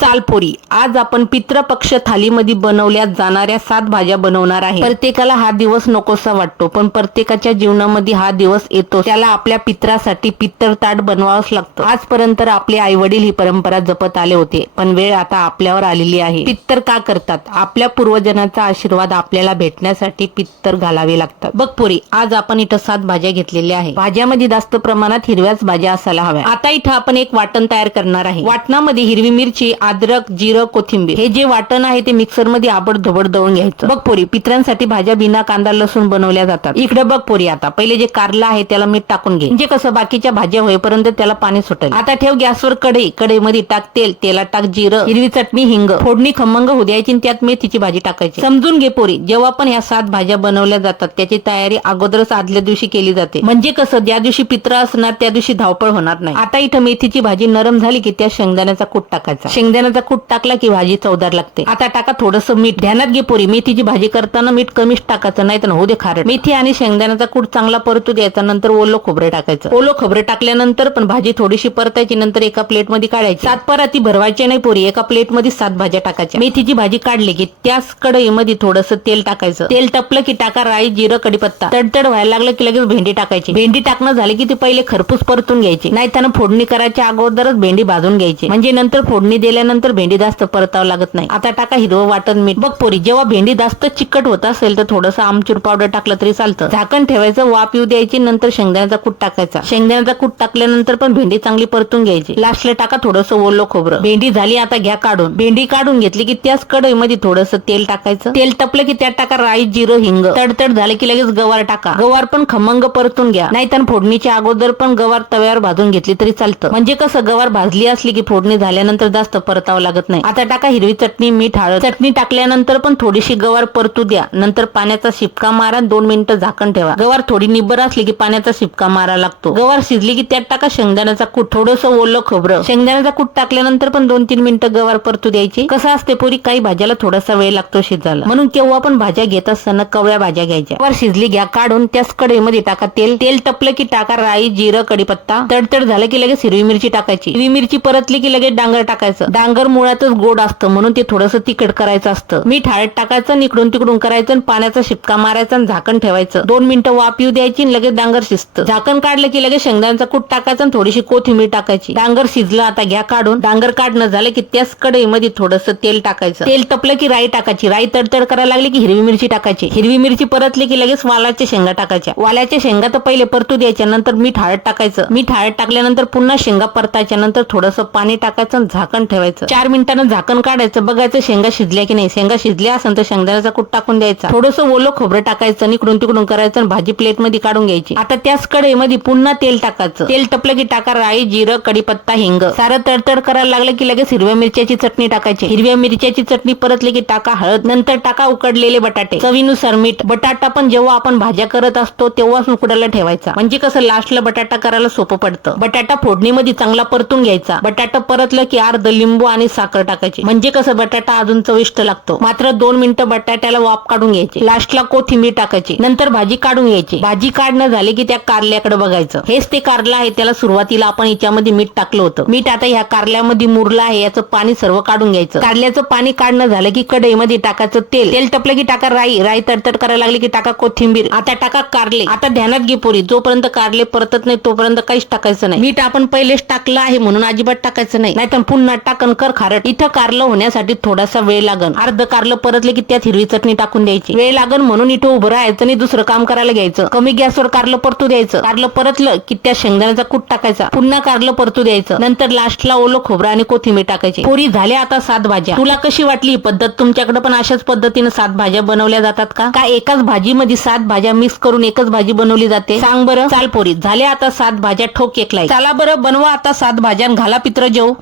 चालपोरी. आज आपण पितृपक्ष थालीमध्ये बनवल्या जाणाऱ्या सात भाज्या बनवणार आहे. प्रत्येकाला हा दिवस नकोसा वाटतो पण प्रत्येकाच्या जीवनामध्ये हा दिवस येतो. त्याला आपल्या पित्रासाठी पित्तर ताट बनवावंच लागतं. आजपर्यंत आपले आई वडील ही परंपरा जपत आले होते पण वेळ आता आपल्यावर आलेली आहे. पित्तर का करतात? आपल्या पूर्वजनाचा आशीर्वाद आपल्याला भेटण्यासाठी पित्तर घालावे लागतात. बघ पुरी आज आपण इथं सात भाज्या घेतलेल्या आहे भाज्यामध्ये जास्त प्रमाणात हिरव्याच भाज्या असायला हव्या. आता इथं आपण एक वाटण तयार करणार आहे. वाटणामध्ये हिरवी मिरची अद्रक जिरं कोथिंबीर हे जे वाटण आहे ते मिक्सरमध्ये आपण आबड धबड दळून घ्यायचं. बघ पोरी पित्रांसाठी भाज्या बिना कांदा लसूण बनवल्या जातात. इकडे बघ पोरी आता. पहिले जे कारला आहे त्याला मीठ टाकून घे. म्हणजे कसं बाकीच्या भाज्या होईपर्यंत त्याला पाणी सुटेल. आता ठेव गॅसवर कढई. कढईमध्ये टाक तेल तेला टाक जिरं हिरवी चटणी हिंग. फोडणी खमंग होऊ द्यायची आणि त्यात मेथीची भाजी टाकायची. समजून घे पोरी जेव्हा पण ह्या सात भाज्या बनवल्या जातात त्याची तयारी अगोदरच आदल्या दिवशी केली जाते. म्हणजे कसं ज्या दिवशी पित्र असणार त्या दिवशी धावपळ होणार नाही. आता इथं मेथीची भाजी नरम झाली की त्या शेंगदाण्याचा कूट टाकायचा. शेंगदाण्याचा कूट टाकला की भाजी चवदार लागते. आता टाका थोडस मीठ. ध्यानात घे पोरी. मेथीची भाजी करताना मीठ कमीच टाकायचं नाही तर होऊ दे खारट. मेथी आणि शेंगदाण्याचा कूट चांगला परतू द्यायचा नंतर ओलं खोबरे टाकायचं. ओलं खोबरे टाकल्यानंतर पण भाजी थोडीशी परतायची नंतर एका प्लेटमध्ये काढायची. सात पराती भरवायची नाही पोरी. एका प्लेटमध्ये सात भाज्या टाकायच्या. मेथीची भाजी काढली की त्याच कढईमध्ये थोडस तेल टाकायचं. तेल टपलं की टाका राई जिरं कडीपत्ता तडतड व्हायला लागलं की लगेच भेंडी टाकायची. भेंडी टाकणं झाली की ती पहिले खरपूस परतून घ्यायची. नाही त्यानं फोडणी करायच्या अगोदरच भेंडी भाजून घ्यायची. म्हणजे नंतर फोडणी दिल्यानंतर भेंडी जास्त परतावं लागत नाही. आता टाका हिरवं वाटण मीठ. बघ पोरी जेव्हा भेंडी जास्त चिकट होत असेल तर थोडंसं आमचूर पावडर टाकलं तरी चालतं. झाकण ठेवायचं वाफ येऊ द्यायची नंतर शेंगदाण्याचा कूट टाकायचा. शेंगदाण्याचा कूट टाकल्यानंतर पण भेंडी चांगली परतून घ्यायची. लास्टला टाका थोडंसं ओलं खोबरं. भेंडी झाली आता घ्या काढून. भेंडी काढून घेतली की त्याच कढईमध्ये थोडंसं तेल टाकायचं. तेल तपलं की त्यात टाका राई जिरं हिंग. तडतड झालं की लगेच गवार टाका. गवार पण खमंग परतून घ्या. नाहीतर फोडणीच्या अगोदर पण गवार तव्यावर भाजून घेतली तरी चालतं. म्हणजे कसं गवार भाजली असली की फोडणी झाल्यानंतर जास्त परत परतावं लागत नाही. आता टाका हिरवी चटणी मीठ हळद. चटणी टाकल्यानंतर पण थोडीशी गवार परतू द्या. नंतर पाण्याचा शिपका मारा. दोन मिनिटं झाकण ठेवा. गवार थोडी निब्बर असली की पाण्याचा शिपका मारा लागतो. गवार शिजली की त्यात टाका शेंगदाण्याचा कूट. थोडस ओलं खोबरं. शेंगदाण्याचा कूट टाकल्यानंतर पण दोन तीन मिनिटं गवार परतू द्यायची. कसं असते पुरी? काही भाज्याला थोडासा वेळ लागतो शिजायला. म्हणून केव्हा पण भाज्या घेत असताना कवळ्या भाज्या घ्यायच्या. गवार शिजली घ्या. काढून त्याच कढईमध्ये टाका तेल. तेल टपलं की टाका राई जिरं कडीपत्ता तडतड झालं की लगेच हिरवी मिरची टाकायची. हिरवी मिरची परतली की लगेच डांगर टाकायचं. डांगर डांगर मुळातच गोड असतं म्हणून ते थोडंसं तिखट करायचं असतं. मीठ हळद टाकायचं इकडून तिकडून करायचं आणि पाण्याचा शिपका मारायचा आणि झाकण ठेवायचं. दोन मिनिटं वाप येऊ द्यायची आणि लगेच डांगर शिजतं. झाकण काढलं की लगेच शेंगदाण्याचा कूट टाकायचं आणि थोडीशी कोथिंबीर टाकायची. डांगर शिजलं आता घ्या काढून. डांगर काढणं झालं की त्याच कढईमध्ये थोडंसं तेल टाकायचं. तेल तपलं की राई टाकायची. राई तडतड करायला लागली की हिरवी मिरची टाकायची. हिरवी मिरची परतली की लगेच वालाच्या शेंगा टाकायच्या. वाल्याच्या शेंगा तर पहिले परतू द्यायच्या नंतर मीठ हळद टाकायचं. मीठ हळद टाकल्यानंतर पुन्हा शेंगा परतायच्या नंतर थोडंसं पाणी टाकायचं आणि झाकण ठेवायचं. चार मिनिटांनं झाकण काढायचं. बघायचं शेंगा शिजल्या की नाही. शेंगा शिजल्या असेल तर शेंगदाण्याचा कूट टाकून द्यायचा. थोडंसं ओलं खोबरं टाकायचं आणि इकडून तिकडून करायचं आणि भाजी प्लेटमध्ये काढून घ्यायची. आता त्याच कढईमध्ये पुन्हा तेल टाकायचं. तेल टपलं की टाका राई जिरं कडीपत्ता हिंग. सारं तडतड करायला लागलं की लगेच हिरव्या मिरच्याची चटणी टाकायची. हिरव्या मिरच्याची चटणी परतली की टाका हळद. नंतर टाका उकडलेले बटाटे. चवीनुसार मीठ. बटाटा पण जेव्हा आपण भाज्या करत असतो तेव्हाच उकडायला ठेवायचा. म्हणजे कसं लास्टला बटाटा करायला सोपं पडतं. बटाटा फोडणीमध्ये चांगला परतून घ्यायचा. बटाटा परतलं की अर्ध लिंबू आणि साखर टाकायची. म्हणजे कसं बटाटा अजून चविष्ट लागतो. मात्र दोन मिनिटं बटाट्याला वाफ काढून घ्यायची. लास्टला कोथिंबीर टाकायची. नंतर भाजी काढून घ्यायची. भाजी काढणं झाली की त्या कारल्याकडे बघायचं. हेच ते कारलं आहे त्याला सुरुवातीला आपण याच्यामध्ये मीठ टाकलं होतं. मीठ आता ह्या कारल्यामध्ये मुरलं आहे याचं पाणी सर्व काढून घ्यायचं. कारल्याचं पाणी काढणं झालं की कढईमध्ये टाकायचं तेल. तेल टपलं की टाका राई. राई तडतड करायला लागली की टाका कोथिंबीर. आता टाका कारले. आता ध्यानात घे पोरी. जोपर्यंत कारले परतत नाही तोपर्यंत काहीच टाकायचं नाही. मीठ आपण पहिलेच टाकलं आहे म्हणून अजिबात टाकायचं नाही. नाहीतर पुन्हा टाकन कर खारट. इथं कारलं होण्यासाठी थोडासा वेळ लागन. अर्ध कारलं परतले की त्यात हिरवी चटणी टाकून द्यायची. वेळ लागन म्हणून इथं उभं राहायचं आणि दुसरं काम करायला घ्यायचं. कमी गॅसवर कारलं परतू द्यायचं. कारलं परतलं की त्या शेंगदाण्याचा कूट टाकायचा. पुन्हा कारलं परतू द्यायचं. नंतर लास्टला ओलं खोबरं आणि कोथिंबीर टाकायची. पोरी झाल्या आता सात भाज्या. तुला कशी वाटली ही पद्धत? तुमच्याकडे पण अशाच पद्धतीने सात भाज्या बनवल्या जातात का? का एकाच भाजीमध्ये सात भाज्या मिक्स करून एकच भाजी बनवली जाते? सांग बरं. चाल पोरी. झाल्या आता सात भाज्या. ठोक एकलाय. चला बरं. बनवा आता सात भाज्या घाला पित्र जेऊ